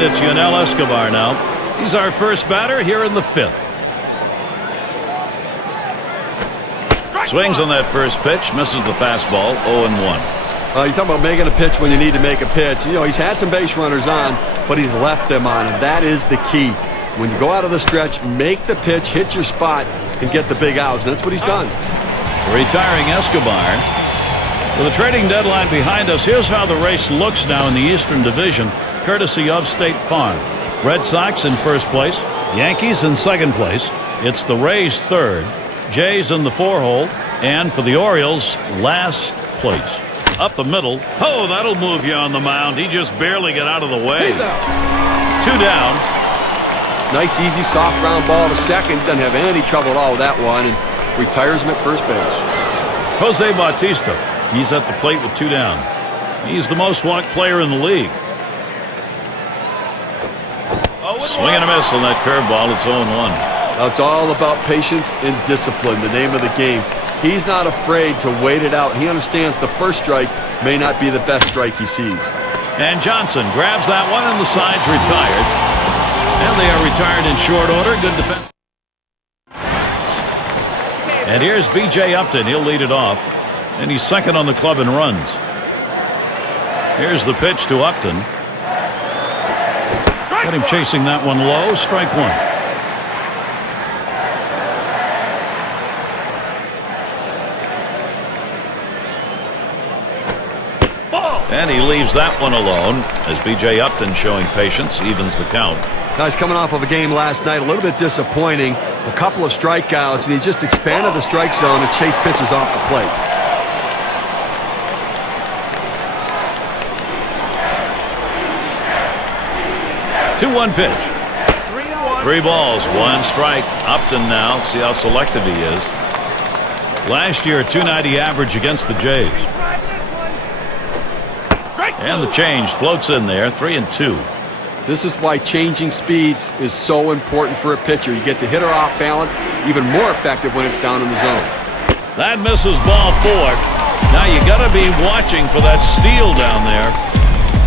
And it's Yunel Escobar now. He's our first batter here in the 5th. Swings on that first pitch, misses the fastball, 0-1. You're talking about making a pitch when you need to make a pitch. You know, he's had some base runners on, but he's left them on, and that is the key. When you go out of the stretch, make the pitch, hit your spot, and get the big outs, and that's what he's done. Retiring Escobar. With the trading deadline behind us, here's how the race looks now in the Eastern Division, courtesy of State Farm. Red Sox in first place, Yankees in second place. It's the Rays third, Jays in the 4-hole, and for the Orioles, last place. Up the middle. Oh, that'll move you on the mound. He just barely got out of the way. 2 down. Nice, easy, soft ground ball to second. Doesn't have any trouble at all with that one, and retires him at first base. Jose Bautista. He's at the plate with 2 down. He's the most walked player in the league. Swing and a miss on that curveball. It's 0-1. It's all about patience and discipline, the name of the game. He's not afraid to wait it out. He understands the first strike may not be the best strike he sees. And Johnson grabs that one, and the side's retired. And they are retired in short order. Good defense. And here's B.J. Upton. He'll lead it off. And he's second on the club in runs. Here's the pitch to Upton. Got him chasing that one low. Strike 1. And he leaves that one alone as B.J. Upton, showing patience, evens the count. Guys, coming off of a game last night, a little bit disappointing. A couple of strikeouts, and he just expanded the strike zone and chased pitches off the plate. Two-one pitch. 3 balls, 1 strike. Upton now. See how selective he is. Last year, a .290 average against the Jays. And the change floats in there, 3-2. This is why changing speeds is so important for a pitcher. You get the hitter off balance, even more effective when it's down in the zone. That misses ball 4. Now you got to be watching for that steal down there.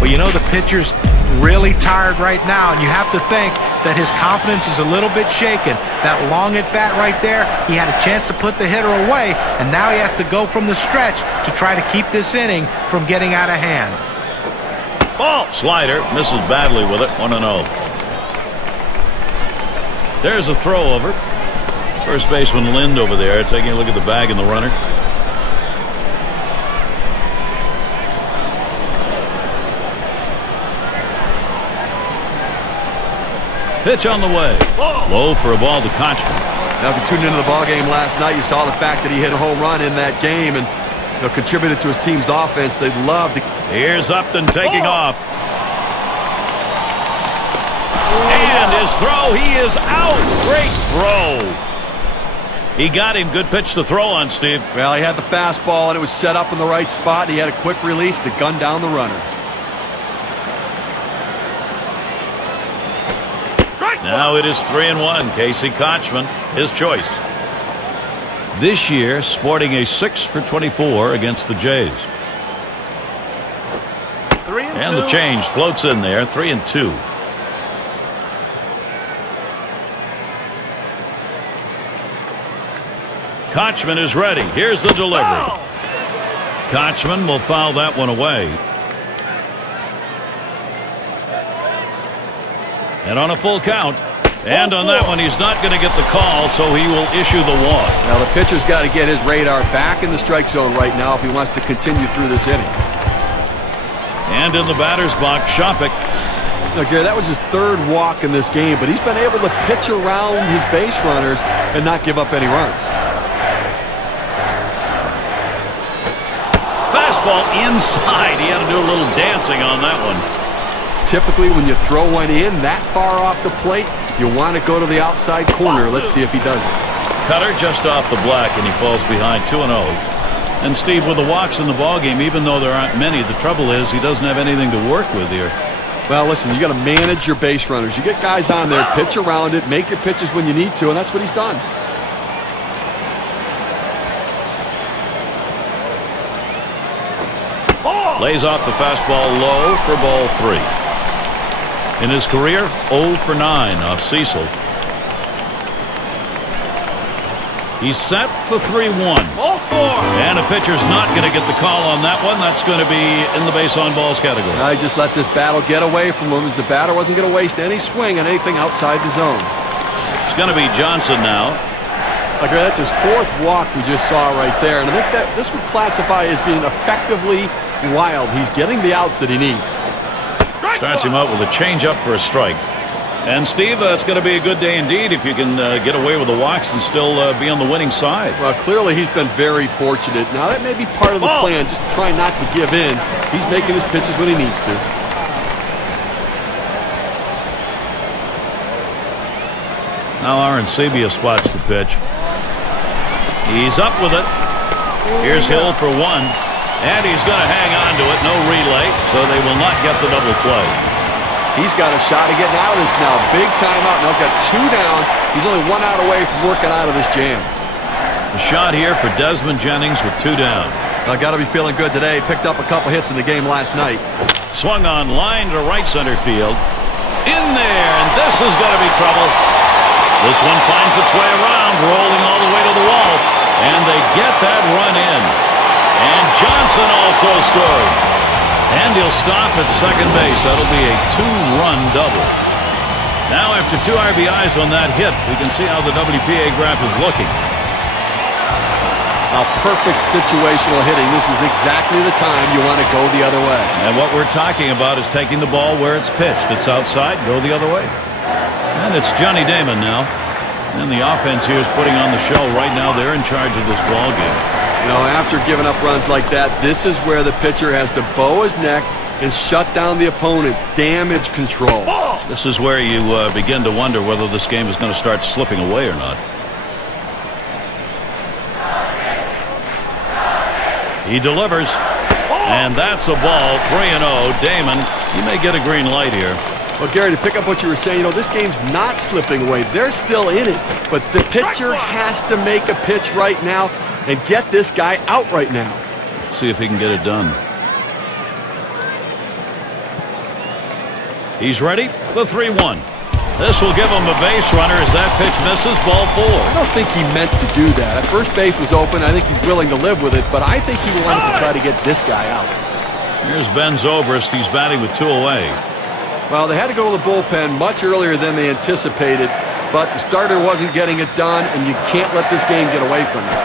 Well, you know, the pitcher's really tired right now, and you have to think that his confidence is a little bit shaken. That long at bat right there, he had a chance to put the hitter away, and now he has to go from the stretch to try to keep this inning from getting out of hand. Ball. Slider misses badly with it. 1-0. There's a throw over. First baseman Lind over there taking a look at the bag and the runner. Pitch on the way. Low for a ball to Kochman. Now, if you tuned into the ball game last night, you saw the fact that he hit a home run in that game and contributed to his team's offense. They'd love to. Here's Upton taking off. And his throw. He is out. Great throw. He got him. Good pitch to throw on, Steve. Well, he had the fastball, and it was set up in the right spot. He had a quick release to gun down the runner. Now it is 3-1. Casey Kochman, his choice. This year, sporting a 6 for 24 against the Jays. And the change floats in there, 3-2. Kochman is ready. Here's the delivery. Kochman will foul that one away. And on a full count. And on that one, he's not going to get the call, so he will issue the walk. Now, the pitcher's got to get his radar back in the strike zone right now if he wants to continue through this inning. And in the batter's box, Shopik. Now, Gary, that was his 3rd walk in this game, but he's been able to pitch around his base runners and not give up any runs. Fastball inside. He had to do a little dancing on that one. Typically, when you throw one in that far off the plate, you want to go to the outside corner. Let's see if he does it. Cutter just off the black, and he falls behind 2-0. And Steve, with the walks in the ballgame, even though there aren't many, the trouble is he doesn't have anything to work with here. Well, listen, you got to manage your base runners. You get guys on there, pitch around it, make your pitches when you need to, and that's what he's done. Lays off the fastball low for ball 3. In his career, 0 for 9 off Cecil. He's set the 3-1. And a pitcher's not going to get the call on that one. That's going to be in the base on balls category. I just let this battle get away from him, as the batter wasn't going to waste any swing on anything outside the zone. It's going to be Johnson now. Okay, that's his 4th walk we just saw right there. And I think that this would classify as being effectively wild. He's getting the outs that he needs. Starts him out with a changeup for a strike. And Steve, it's going to be a good day indeed if you can get away with the walks and still be on the winning side. Well, clearly he's been very fortunate. Now that may be part of the plan, just try not to give in. He's making his pitches when he needs to. Now Aaron Sabia spots the pitch. He's up with it. Here's Hill for 1. And he's going to hang on to it. No relay, so they will not get the double play. He's got a shot of getting out of this now. Big timeout. Now he's got 2 down. He's only 1 out away from working out of this jam. A shot here for Desmond Jennings with 2 down. I got to be feeling good today. Picked up a couple hits in the game last night. Swung on line to right center field. In there, and this is going to be trouble. This one finds its way around, rolling all the way to the wall. And they get that run in. And Johnson also scored. And he'll stop at second base. That'll be a 2-run double. Now, after 2 RBIs on that hit, we can see how the WPA graph is looking. A perfect situational hitting. This is exactly the time you want to go the other way. And what we're talking about is taking the ball where it's pitched. It's outside, go the other way. And it's Johnny Damon now. And the offense here is putting on the show. Right now, they're in charge of this ball game. You know, after giving up runs like that, this is where the pitcher has to bow his neck and shut down the opponent. Damage control. This is where you begin to wonder whether this game is going to start slipping away or not. He delivers. And that's a ball. 3-0. Damon, you may get a green light here. Well, Gary, to pick up what you were saying, you know, this game's not slipping away. They're still in it. But the pitcher has to make a pitch right now and get this guy out right now. Let's see if he can get it done. He's ready. The 3-1. This will give him a base runner as that pitch misses. Ball 4. I don't think he meant to do that. At first base was open. I think he's willing to live with it, but I think he wanted to try to get this guy out. Here's Ben Zobrist. He's batting with 2 away. Well, they had to go to the bullpen much earlier than they anticipated, but the starter wasn't getting it done, and you can't let this game get away from you.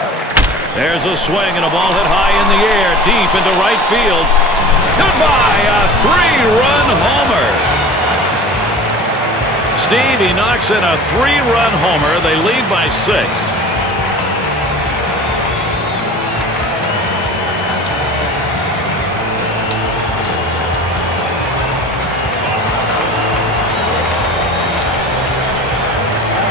There's a swing and a ball hit high in the air, deep into right field. Goodbye, a 3-run homer. Steve, he knocks in a 3-run homer. They lead by 6.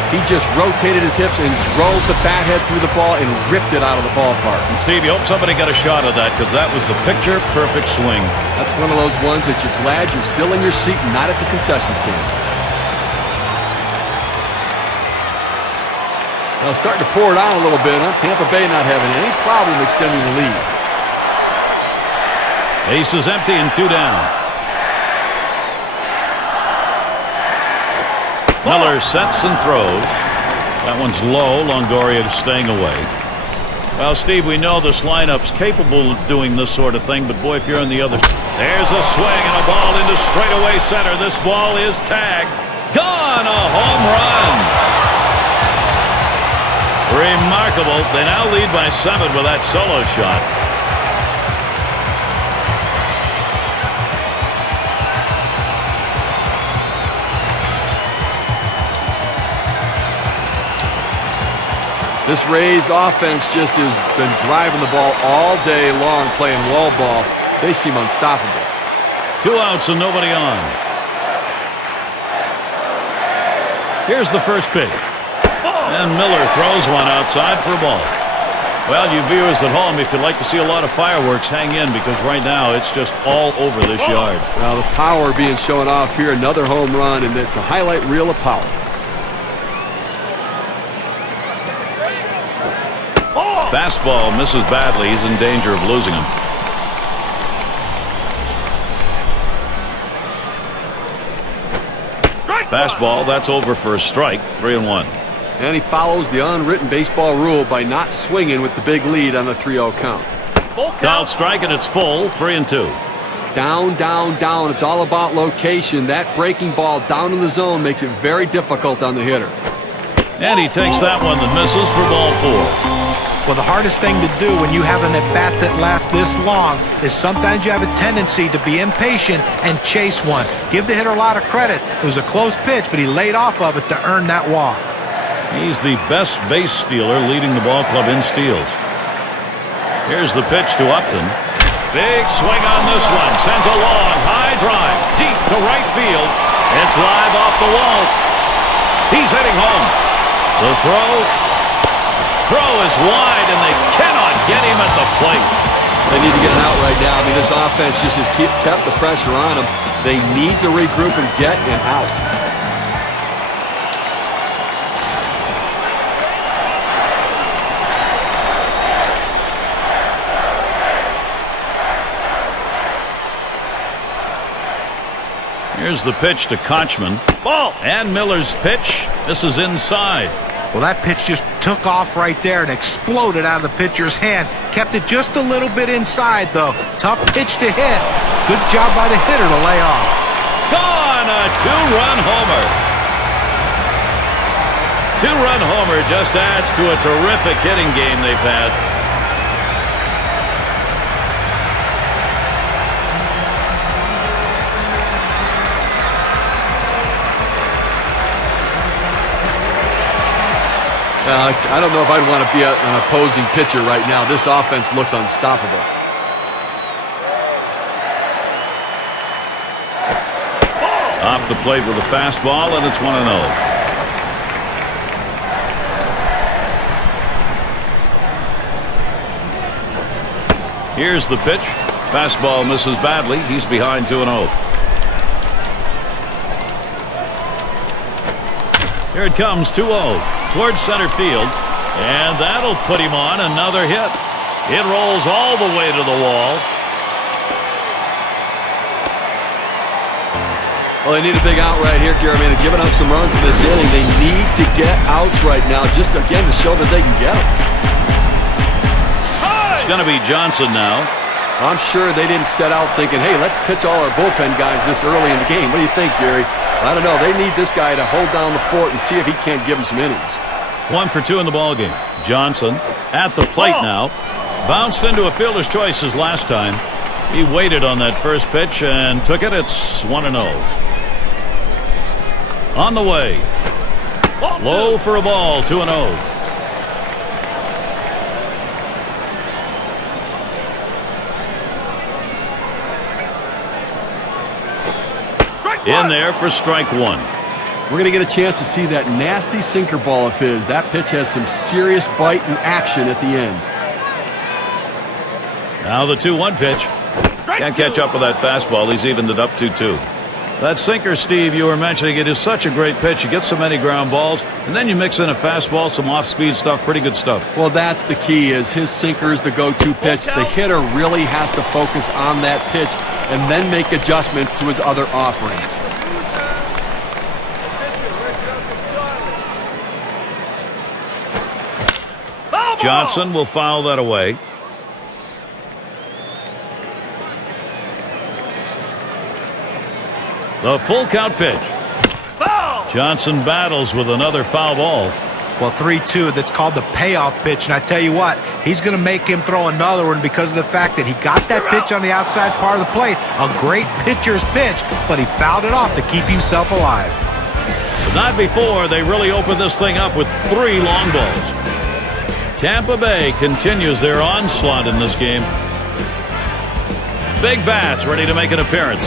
He just rotated his hips and drove the bat head through the ball and ripped it out of the ballpark. And Steve, you hope somebody got a shot of that, because that was the picture-perfect swing. That's one of those ones that you're glad you're still in your seat and not at the concession stand. Now starting to pour it on a little bit, huh? Tampa Bay not having any problem extending the lead. Base is empty and 2 down. Miller sets and throws. That one's low. Longoria staying away. Well, Steve, we know this lineup's capable of doing this sort of thing, but boy, if you're on the other... There's a swing and a ball into straightaway center. This ball is tagged. Gone! A home run! Remarkable. They now lead by 7 with that solo shot. This Rays offense just has been driving the ball all day long, playing wall ball. They seem unstoppable. 2 outs and nobody on. Here's the first pitch. And Miller throws one outside for a ball. Well, you viewers at home, if you'd like to see a lot of fireworks, hang in, because right now it's just all over this yard. Well, the power being shown off here. Another home run, and it's a highlight reel of power. Fastball misses badly. He's in danger of losing him. Fastball, that's over for a strike, 3-1. And he follows the unwritten baseball rule by not swinging with the big lead on the 3-0 count. Count strike, and it's full, 3-2. Down, down, down. It's all about location. That breaking ball down in the zone makes it very difficult on the hitter. And he takes that one that misses for ball 4. Well, the hardest thing to do when you have an at-bat that lasts this long is sometimes you have a tendency to be impatient and chase one. Give the hitter a lot of credit. It was a close pitch, but he laid off of it to earn that walk. He's the best base stealer, leading the ball club in steals. Here's the pitch to Upton. Big swing on this one. Sends a long, high drive deep to right field. It's live off the wall. He's heading home. The throw is wide, and they cannot get him at the plate. They need to get an out right now. I mean, this offense just has kept the pressure on them. They need to regroup and get an out. Here's the pitch to Kochman. Ball! And Miller's pitch. This is inside. Well, that pitch just took off right there and exploded out of the pitcher's hand. Kept it just a little bit inside, though. Tough pitch to hit. Good job by the hitter to lay off. Gone! A two-run homer. Two-run homer just adds to a terrific hitting game they've had. I don't know if I'd want to be an opposing pitcher right now. This offense looks unstoppable. Off the plate with a fastball, and it's 1-0. Here's the pitch. Fastball misses badly. He's behind 2-0. Here it comes, 2-0. Towards center field, and that'll put him on another hit. It rolls all the way to the wall. Well, they need a big out right here, Gary. I mean, they're giving up some runs in this inning. They need to get outs right now, just again to show that they can get them. It's going to be Johnson now. I'm sure they didn't set out thinking, hey, let's pitch all our bullpen guys this early in the game. What do you think, Gary? I don't know. They need this guy to hold down the fort and see if he can't give them some innings. 1 for 2 in the ballgame. Johnson at the plate now. Bounced into a fielder's choice as last time. He waited on that first pitch and took it. It's 1-0. On the way. Low for a ball, 2-0. In there for strike 1. We're going to get a chance to see that nasty sinker ball of his. That pitch has some serious bite and action at the end. Now the 2-1 pitch. Can't catch up with that fastball. He's evened it up 2-2. That sinker, Steve, you were mentioning, it is such a great pitch. You get so many ground balls, and then you mix in a fastball, some off-speed stuff, pretty good stuff. Well, that's the key, is his sinker is the go-to pitch. The hitter really has to focus on that pitch and then make adjustments to his other offerings. Johnson will foul that away. The full count pitch. Johnson battles with another foul ball. Well, 3-2, that's called the payoff pitch. And I tell you what, he's going to make him throw another one because of the fact that he got that pitch on the outside part of the plate. A great pitcher's pitch, but he fouled it off to keep himself alive. But not before they really opened this thing up with 3 long balls. Tampa Bay continues their onslaught in this game. Big bats ready to make an appearance.